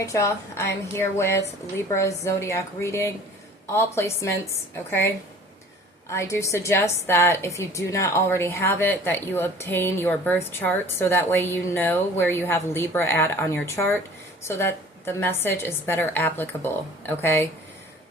Alright, y'all, I'm here with Libra Zodiac reading, all placements, okay? I do suggest that if you do not already have it, that you obtain your birth chart so that way you know where you have Libra at on your chart so that the message is better applicable, okay?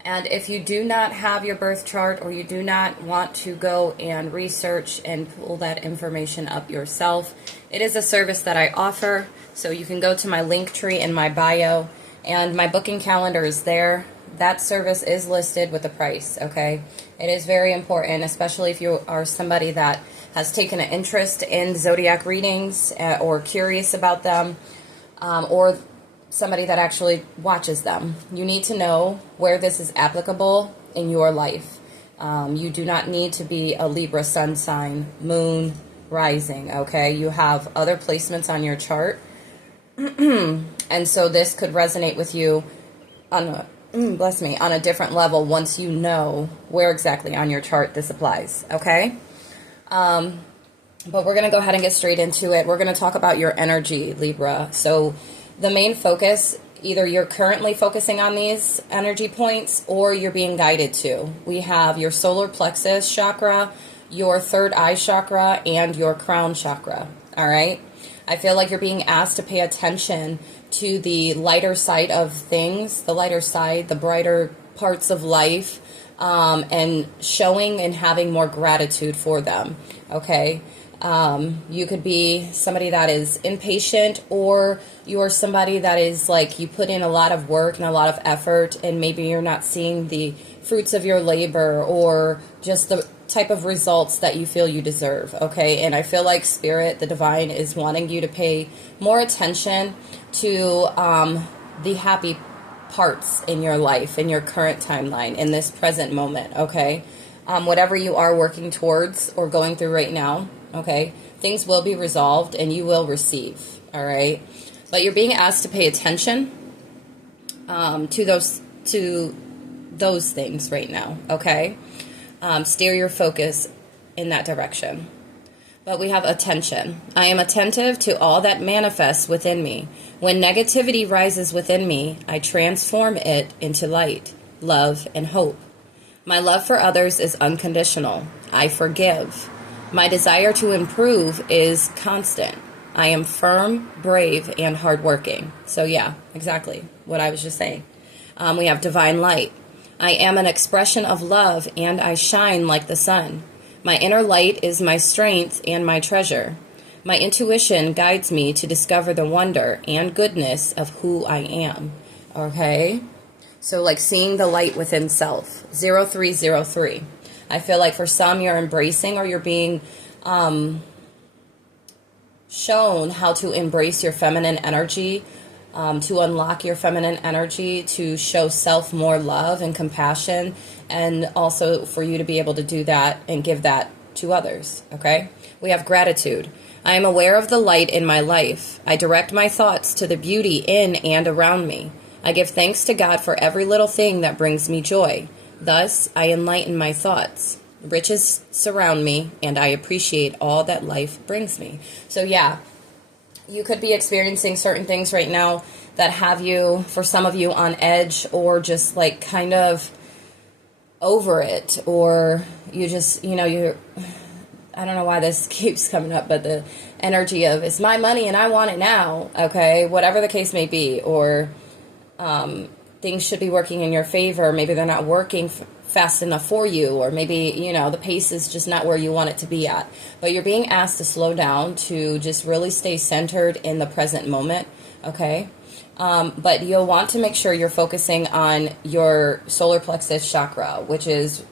And if you do not have your birth chart or you do not want to go and research and pull that information up yourself, it is a service that I offer. So you can go to my Linktree in my bio, and my booking calendar is there. That service is listed with the price, okay? It is very important, especially if you are somebody that has taken an interest in zodiac readings or curious about them, or somebody that actually watches them. You need to know where this is applicable in your life. You do not need to be a Libra sun sign, moon, rising, okay? You have other placements on your chart. And so this could resonate with you on a different level once you know where exactly on your chart this applies, okay? But we're going to go ahead and get straight into it. We're going to talk about your energy, Libra. So the main focus, either you're currently focusing on these energy points or you're being guided to. We have your solar plexus chakra, your third eye chakra, and your crown chakra, all right? I feel like you're being asked to pay attention to the lighter side of things, the lighter side, the brighter parts of life, and showing and having more gratitude for them, okay? You could be somebody that is impatient, or you're somebody that is like, you put in a lot of work and a lot of effort and maybe you're not seeing the fruits of your labor or just the type of results that you feel you deserve, okay? And I feel like Spirit, the divine, is wanting you to pay more attention to the happy parts in your life, in your current timeline, in this present moment, okay? Whatever you are working towards or going through right now, okay, things will be resolved and you will receive, all right? But you're being asked to pay attention to those things right now, okay? Steer your focus in that direction. But we have attention. I am attentive to all that manifests within me. When negativity rises within me, I transform it into light, love, and hope. My love for others is unconditional. I forgive. My desire to improve is constant. I am firm, brave, and hardworking. So yeah, exactly what I was just saying. We have divine light. I am an expression of love, and I shine like the sun. My inner light is my strength and my treasure. My intuition guides me to discover the wonder and goodness of who I am. Okay? So like seeing the light within self. 0303. I feel like for some you're embracing or you're being shown how to embrace your feminine energy, to unlock your feminine energy, to show self more love and compassion, and also for you to be able to do that and give that to others, okay? We have gratitude. I am aware of the light in my life. I direct my thoughts to the beauty in and around me. I give thanks to God for every little thing that brings me joy. Thus, I enlighten my thoughts. Riches surround me, and I appreciate all that life brings me. So yeah, you could be experiencing certain things right now that have you, for some of you, on edge or just like kind of over it, or you just, you're, I don't know why this keeps coming up, but the energy of it's my money and I want it now, okay, whatever the case may be, or things should be working in your favor, maybe they're not working fast enough for you, or maybe, the pace is just not where you want it to be at. But you're being asked to slow down, to just really stay centered in the present moment, okay? But you'll want to make sure you're focusing on your solar plexus chakra, which is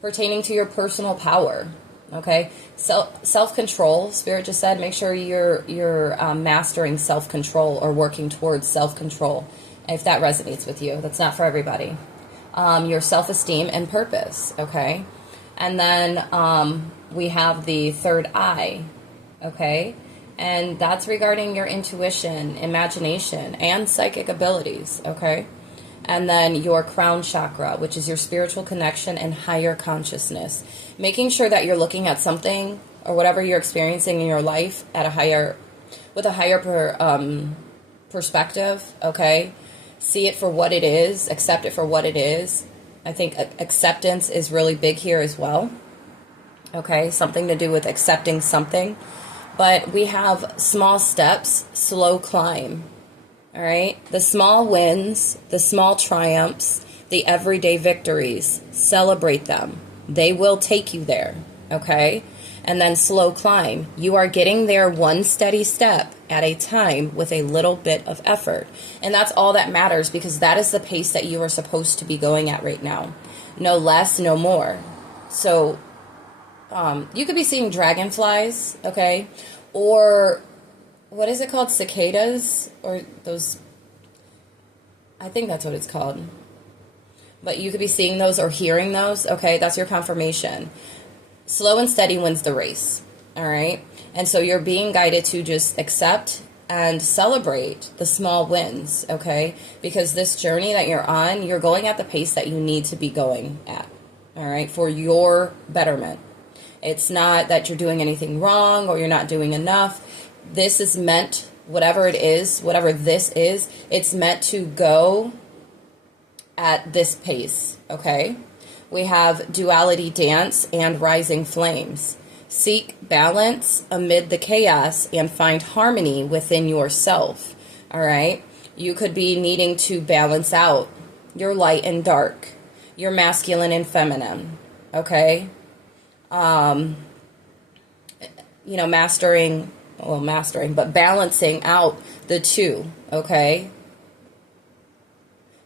pertaining to your personal power, okay? Self-control, Spirit just said, make sure you're mastering self-control or working towards self-control, if that resonates with you. That's not for everybody. Your self-esteem and purpose, okay? And then we have the third eye, okay? And that's regarding your intuition, imagination, and psychic abilities, okay? And then your crown chakra, which is your spiritual connection and higher consciousness. Making sure that you're looking at something or whatever you're experiencing in your life at with a higher perspective, okay? See it for what it is. Accept it for what it is. I think acceptance is really big here as well. Okay, something to do with accepting something. But we have small steps, slow climb. All right? The small wins, the small triumphs, the everyday victories. Celebrate them. They will take you there. Okay? And then slow climb. You are getting there one steady step at a time with a little bit of effort. And that's all that matters, because that is the pace that you are supposed to be going at right now. No less, no more. So you could be seeing dragonflies, okay? Or what is it called? Cicadas? Or those, I think that's what it's called. But you could be seeing those or hearing those, okay? That's your confirmation. Slow and steady wins the race, all right? And so you're being guided to just accept and celebrate the small wins, okay? Because this journey that you're on, you're going at the pace that you need to be going at, all right, for your betterment. It's not that you're doing anything wrong or you're not doing enough. This is meant, whatever it is, whatever this is, it's meant to go at this pace, okay? We have duality dance and rising flames. Seek balance amid the chaos and find harmony within yourself. All right? You could be needing to balance out your light and dark, your masculine and feminine. Okay? Mastering, but balancing out the two. Okay?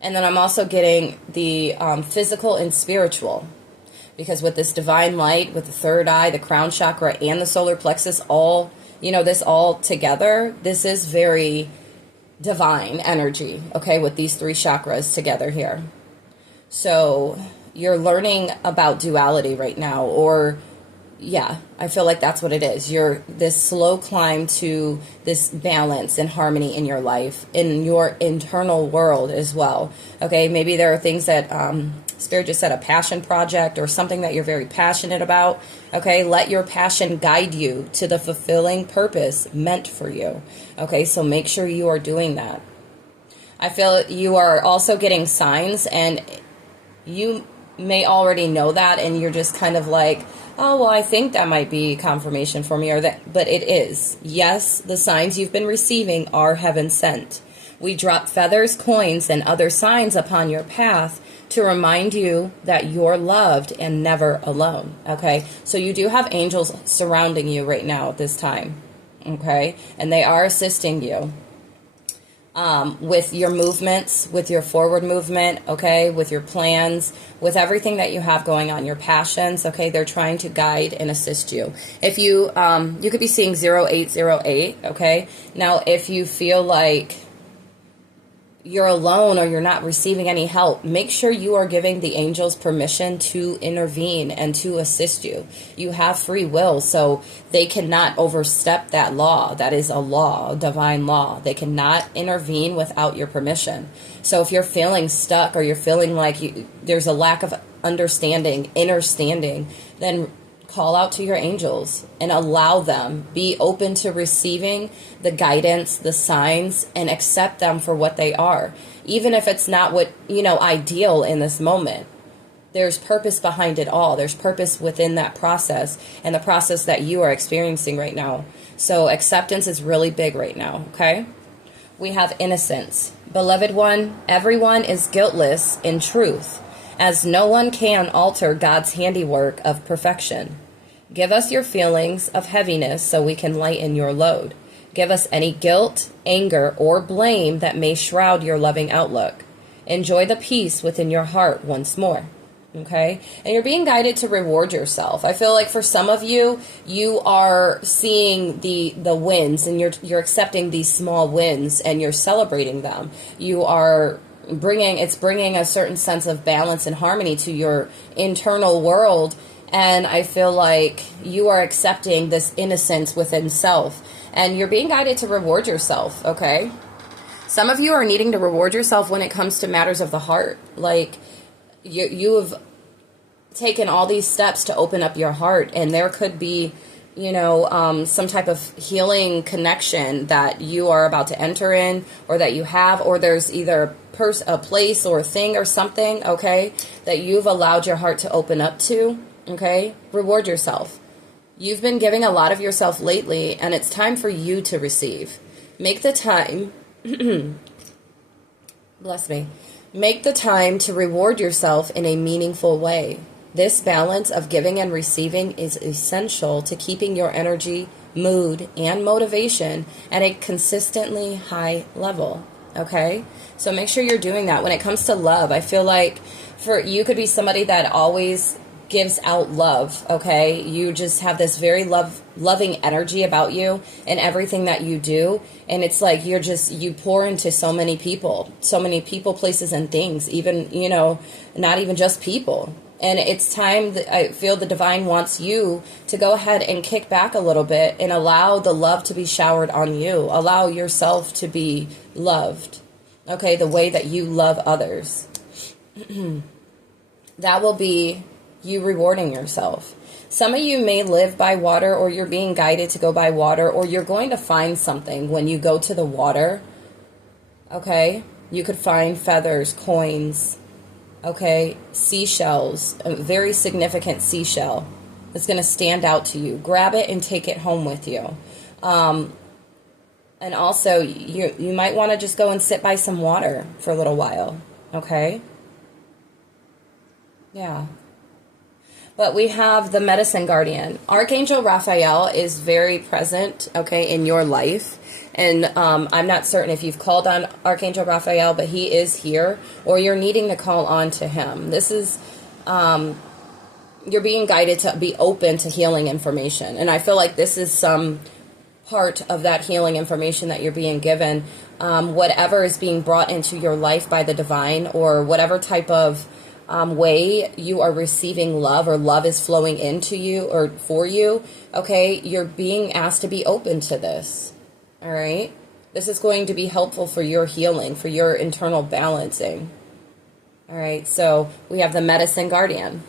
And then I'm also getting the physical and spiritual. Because with this divine light, with the third eye, the crown chakra, and the solar plexus, all, this all together, this is very divine energy, okay, with these three chakras together here. So you're learning about duality right now, or, yeah, I feel like that's what it is. You're this slow climb to this balance and harmony in your life, in your internal world as well, okay? Maybe there are things that Spirit just said, a passion project or something that you're very passionate about. Okay, let your passion guide you to the fulfilling purpose meant for you. Okay, so make sure you are doing that. I feel you are also getting signs, and you may already know that, and you're just kind of like, oh, well, I think that might be confirmation for me, or that, but it is. Yes, the signs you've been receiving are heaven sent. We drop feathers, coins, and other signs upon your path to remind you that you're loved and never alone, okay? So you do have angels surrounding you right now at this time, okay? And they are assisting you with your movements, with your forward movement, okay? With your plans, with everything that you have going on, your passions, okay? They're trying to guide and assist you. If you, you could be seeing 0808, okay? Now, if you feel like you're alone or you're not receiving any help, make sure you are giving the angels permission to intervene and to assist you. You have free will, so they cannot overstep that law. That is a law, a divine law. They cannot intervene without your permission. So if you're feeling stuck or you're feeling like there's a lack of understanding, understanding, then call out to your angels and allow them. Be open to receiving the guidance, the signs, and accept them for what they are. Even if it's not what, ideal in this moment. There's purpose behind it all. There's purpose within that process and the process that you are experiencing right now. So acceptance is really big right now, okay? We have innocence. Beloved one, everyone is guiltless in truth, as no one can alter God's handiwork of perfection. Give us your feelings of heaviness so we can lighten your load. Give us any guilt, anger, or blame that may shroud your loving outlook. Enjoy the peace within your heart once more. Okay? And you're being guided to reward yourself. I feel like for some of you, you are seeing the wins, and you're accepting these small wins and you're celebrating them. You are bringing a certain sense of balance and harmony to your internal world, and I feel like you are accepting this innocence within self, and you're being guided to reward yourself, okay? Some of you are needing to reward yourself when it comes to matters of the heart. Like, you have taken all these steps to open up your heart, and there could be, some type of healing connection that you are about to enter in, or that you have, or there's either a place or a thing or something, okay, that you've allowed your heart to open up to, okay? Reward yourself. You've been giving a lot of yourself lately, and it's time for you to receive. Make the time, bless me, make the time to reward yourself in a meaningful way. This balance of giving and receiving is essential to keeping your energy, mood, and motivation at a consistently high level, okay? So make sure you're doing that. When it comes to love, I feel like you could be somebody that always gives out love, okay? You just have this very loving energy about you and everything that you do, and it's like you pour into so many people, places, and things, even, not even just people. And it's time that I feel the divine wants you to go ahead and kick back a little bit and allow the love to be showered on you. Allow yourself to be loved, okay, the way that you love others. That will be you rewarding yourself. Some of you may live by water, or you're being guided to go by water, or you're going to find something when you go to the water, okay? You could find feathers, coins, okay, seashells, a very significant seashell that's going to stand out to you. Grab it and take it home with you. And also, you might want to just go and sit by some water for a little while, okay? Yeah. But we have the medicine guardian. Archangel Raphael is very present, okay, in your life. And I'm not certain if you've called on Archangel Raphael, but he is here, or you're needing to call on to him. This is, you're being guided to be open to healing information. And I feel like this is some part of that healing information that you're being given. Whatever is being brought into your life by the divine, or whatever type of way you are receiving love, or love is flowing into you or for you, okay, you're being asked to be open to this. All right, this is going to be helpful for your healing, for your internal balancing. All right, so we have the medicine guardian.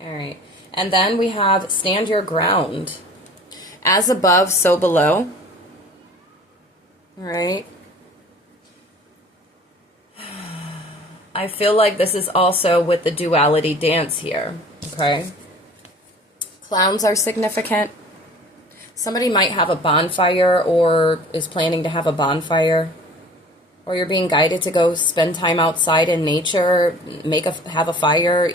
All right, and then we have stand your ground. As above, so below. All right. I feel like this is also with the duality dance here, okay? Clowns are significant. Somebody might have a bonfire, or is planning to have a bonfire, or you're being guided to go spend time outside in nature, have a fire,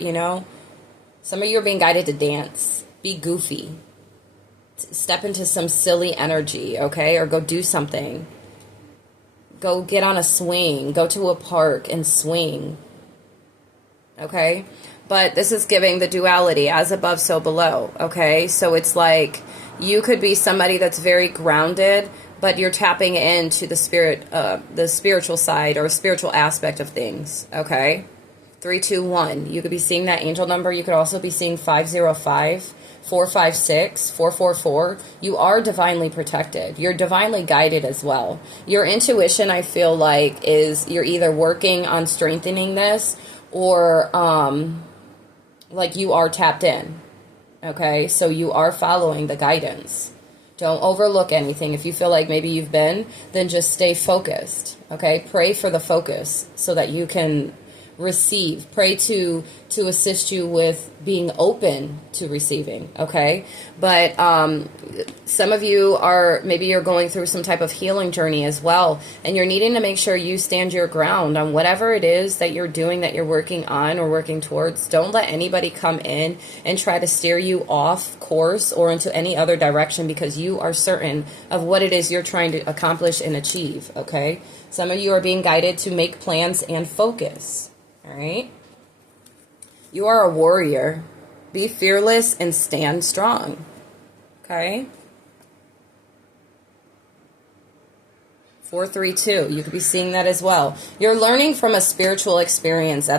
Some of you are being guided to dance, be goofy, step into some silly energy, okay? Or go do something. Go get on a swing, go to a park and swing, okay? But this is giving the duality, as above, so below, okay? So it's like you could be somebody that's very grounded, but you're tapping into the spiritual side, or spiritual aspect of things, okay? 321. You could be seeing that angel number. You could also be seeing 505, 456, 444. You are divinely protected. You're divinely guided as well. Your intuition, I feel like, is you're either working on strengthening this, or like you are tapped in. Okay, so you are following the guidance. Don't overlook anything. If you feel like maybe you've been, then just stay focused. Okay, pray for the focus so that you can receive. Pray to assist you with being open to receiving, okay? But some of you you're going through some type of healing journey as well, and you're needing to make sure you stand your ground on whatever it is that you're doing, that you're working on or working towards. Don't let anybody come in and try to steer you off course or into any other direction, because you are certain of what it is you're trying to accomplish and achieve, okay? Some of you are being guided to make plans and focus. All right. You are a warrior. Be fearless and stand strong. Okay. 432. You could be seeing that as well. You're learning from a spiritual experience.